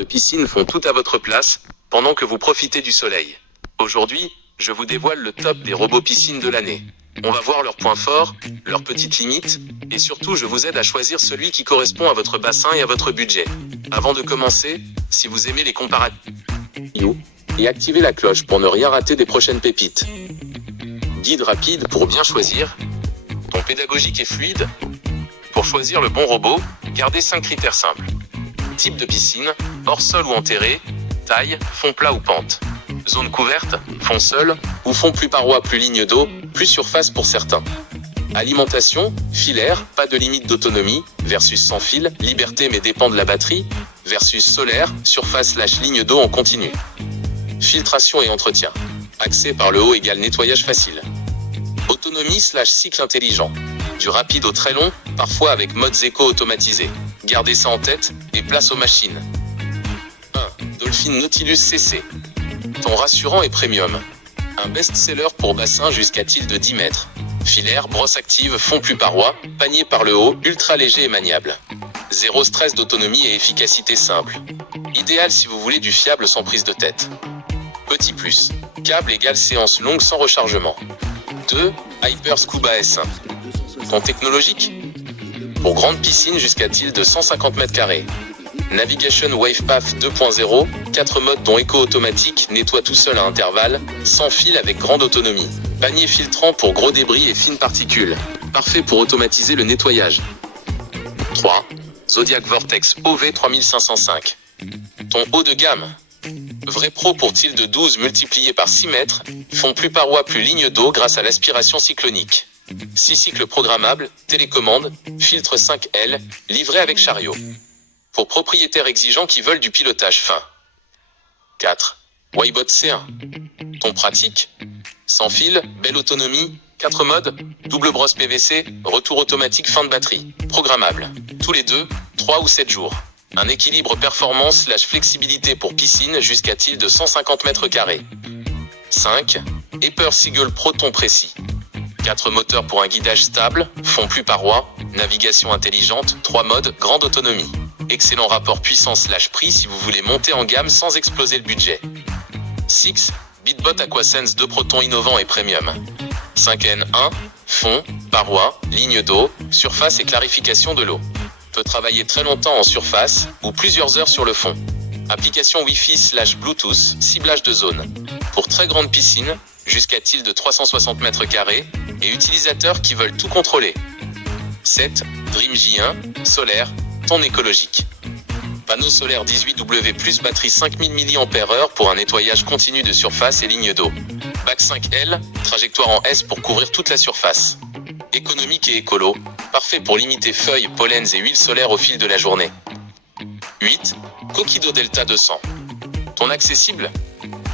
de piscine font tout à votre place, pendant que vous profitez du soleil. Aujourd'hui, je vous dévoile le top des robots piscines de l'année. On va voir leurs points forts, leurs petites limites, et surtout je vous aide à choisir celui qui correspond à votre bassin et à votre budget. Avant de commencer, si vous aimez les comparatifs, et activez la cloche pour ne rien rater des prochaines pépites. Guide rapide pour bien choisir. Ton pédagogique et fluide. Pour choisir le bon robot, gardez 5 critères simples. Type de piscine, hors sol ou enterré, taille, fond plat ou pente. Zone couverte, fond seul, ou fond plus paroi plus ligne d'eau, plus surface pour certains. Alimentation, filaire, pas de limite d'autonomie, versus sans fil, liberté mais dépend de la batterie, versus solaire, surface/ligne d'eau en continu. Filtration et entretien. Accès par le haut égale nettoyage facile. Autonomie/cycle intelligent. Du rapide au très long, parfois avec modes éco-automatisés. Gardez ça en tête, et place aux machines. 1. Dolphin Nautilus CC. Ton rassurant et premium. Un best-seller pour bassin jusqu'à tilde de 10 mètres. Filaire, brosse active, fond plus paroi, panier par le haut, ultra léger et maniable. Zéro stress d'autonomie et efficacité simple. Idéal si vous voulez du fiable sans prise de tête. Petit plus. Câble égale séance longue sans rechargement. 2. Hyper Scuba S1. Ton technologique. Pour grande piscine jusqu'à tilde de 150 m². Navigation WavePath 2.0, 4 modes dont éco-automatique, nettoie tout seul à intervalles, sans fil avec grande autonomie. Panier filtrant pour gros débris et fines particules. Parfait pour automatiser le nettoyage. 3. Zodiac Vortex OV 3505. Ton haut de gamme. Vrai pro pour tilde 12 multiplié par 6 mètres, fond plus paroi plus ligne d'eau grâce à l'aspiration cyclonique. 6 cycles programmables, télécommande, filtre 5L, livré avec chariot. Pour propriétaires exigeants qui veulent du pilotage fin. 4. Waibot C1. Ton pratique. Sans fil, belle autonomie, 4 modes, double brosse PVC, retour automatique fin de batterie. Programmable. Tous les 2, 3 ou 7 jours. Un équilibre performance/flexibilité pour piscine jusqu'à tilde de 150 m². 5. Epper Seagull Pro ton précis. 4 moteurs pour un guidage stable, fond plus paroi, navigation intelligente, 3 modes, grande autonomie. Excellent rapport puissance/prix si vous voulez monter en gamme sans exploser le budget. 6. BitBot AquaSense 2 Proton innovant et premium. 5N1, fond, paroi, ligne d'eau, surface et clarification de l'eau. Peut travailler très longtemps en surface, ou plusieurs heures sur le fond. Application Wi-Fi/Bluetooth, ciblage de zone. Pour très grande piscine, jusqu'à tilde de 360 m², et utilisateurs qui veulent tout contrôler. 7. Dream J1, solaire, ton écologique. Panneau solaire 18W+, batterie 5000 mAh pour un nettoyage continu de surface et ligne d'eau. Bac 5L, trajectoire en S pour couvrir toute la surface. Économique et écolo, parfait pour limiter feuilles, pollens et huiles solaires au fil de la journée. 8. Kokido Delta 200. Ton accessible.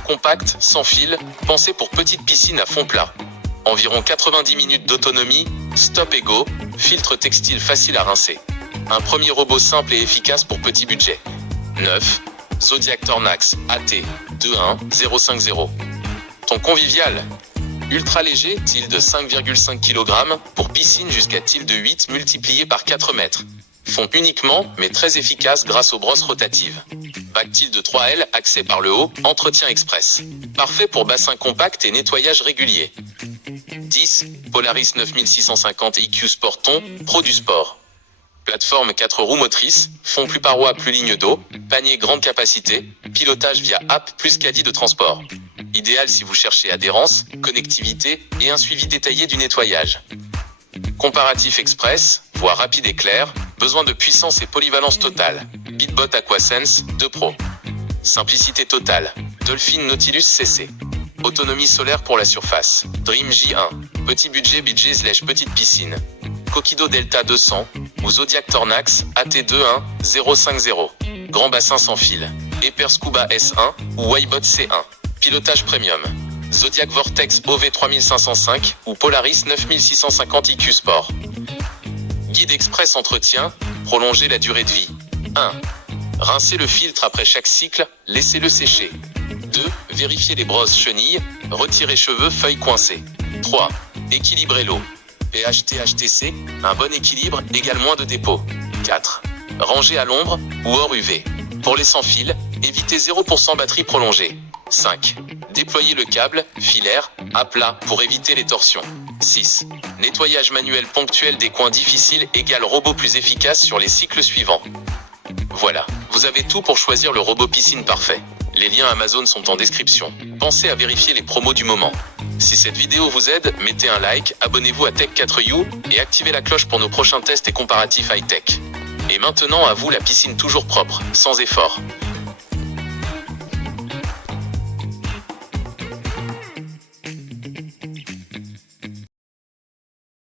Compact, sans fil, pensé pour petite piscine à fond plat. Environ 90 minutes d'autonomie, stop et go, filtre textile facile à rincer. Un premier robot simple et efficace pour petit budget. 9. Zodiac Tornax AT 21050. Ton convivial. Ultra léger, tilde 5,5 kg, pour piscine jusqu'à tilde 8 multiplié par 4 mètres. Fond uniquement, mais très efficace grâce aux brosses rotatives. Bac tilde 3L, accès par le haut, entretien express. Parfait pour bassin compact et nettoyage régulier. 10. Polaris 9650 IQ Sporton, pro du sport. Plateforme 4 roues motrices, fond plus paroi plus ligne d'eau, panier grande capacité, pilotage via app plus caddie de transport. Idéal si vous cherchez adhérence, connectivité et un suivi détaillé du nettoyage. Comparatif express, voie rapide et claire, besoin de puissance et polyvalence totale. BitBot AquaSense 2 Pro. Simplicité totale. Dolphin Nautilus CC. Autonomie solaire pour la surface. Dream J1. Petit budget petite piscine. Kokido Delta 200 ou Zodiac Tornax AT21050. Grand bassin sans fil. Epper Scuba S1 ou Waibot C1. Pilotage premium. Zodiac Vortex OV 3505 ou Polaris 9650 IQ Sport. Guide express entretien, prolonger la durée de vie. 1. Rincez le filtre après chaque cycle, laissez-le sécher. 2. Vérifiez les brosses chenilles, retirez cheveux, feuilles coincées. 3. Équilibrez l'eau. pH THTC, un bon équilibre égale moins de dépôt. 4. Rangez à l'ombre ou hors UV. Pour les sans fil, évitez 0% batterie prolongée. 5. Déployez le câble, filaire, à plat pour éviter les torsions. 6. Nettoyage manuel ponctuel des coins difficiles égale robot plus efficace sur les cycles suivants. Voilà, vous avez tout pour choisir le robot piscine parfait. Les liens Amazon sont en description. Pensez à vérifier les promos du moment. Si cette vidéo vous aide, mettez un like, abonnez-vous à Tech4U et activez la cloche pour nos prochains tests et comparatifs high-tech. Et maintenant à vous la piscine toujours propre, sans effort.